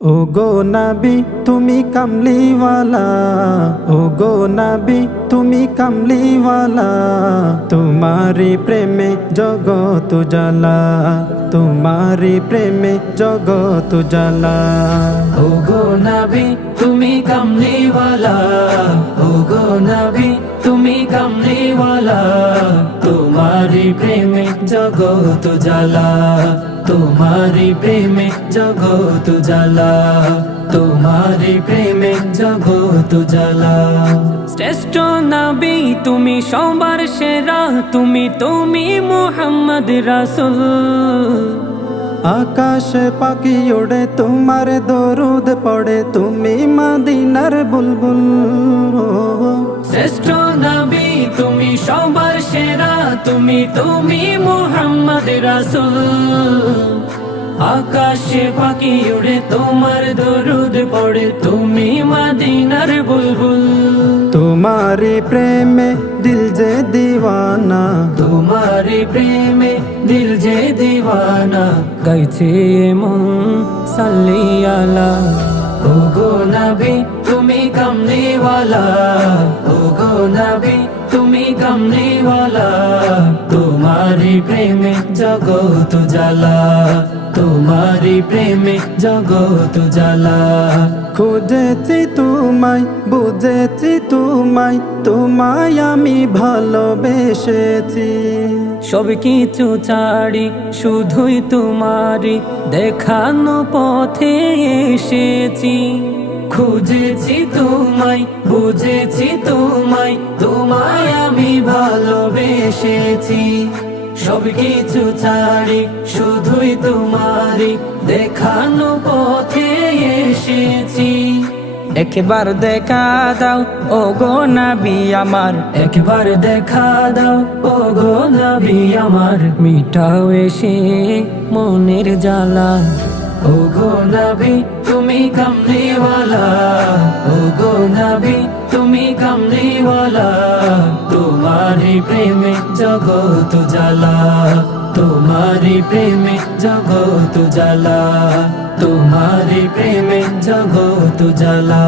ও গো নবী তুমি কামলিওয়ালা, ও গো নবী তুমি কামলিওয়ালা, তোমারি প্রেমে জগত জ্বালা, তোমারি প্রেমে জগত জ্বালা। ও গো নবী তুমি কামলিওয়ালা, ও গো নবী তুমি কামলিওয়ালা, তোমারি প্রেমে জগত জ্বালা, তোমারি প্রেমে জগত জ্বালা, তোমারি প্রেমে জগত জ্বালা। শ্রেষ্ঠ নবী তুমি সবার সেরা, তুমি মুহাম্মদ রাসূল। আকাশে পাখি ওড়ে তোমার দরুদ পড়ে, তুমি মদিনার বুলবুল। শ্রেষ্ঠ নবী তুমি সবার সেরা, তুমি মুহাম্মদ রাসূল। আকাশে পাখি উড়ে তোমার দরুদ পড়ে, তুমি মদিনার বুলবুল। তোমারি প্রেমে দিল যে দিওয়ানা, তোমারি প্রেমে দিল যে দিওয়ানা, গাইছে মন সাল্লি আলা। ও গো নবী তুমি কামলিওয়ালা, ও গো নবী তুমি কামলিওয়ালা, তোমারি প্রেমে জগত জ্বালা, তোমারি প্রেমে জগত জ্বালা। খুঁজেছি তোমায় বুঝেছি তোমায়, তোমায় আমি ভালোবেসেছি। সব কিছু ছাড়ি শুধুই তোমারি দেখানো পথে এসেছি। খুঁজেছি তোমায় বুঝেছি তোমায়, তোমায় আমি ভালোবেসেছি। সব কিছু ছাড়ি শুধুই তোমারি দেখানো পথে এসেছি। একবার দেখা দাও ও গো নবী আমার, একবার দেখা দাও ও গো নবী আমার, মিটাও এসে মনের জ্বালা। ও গো নবী তুমি কামলিওয়ালা, ও গো নবী তুমি কামলিওয়ালা, তোমারি প্রেমে জগত জ্বালা, তোমারি প্রেমে জগত জ্বালা, তোমারি প্রেমে জগত জ্বালা।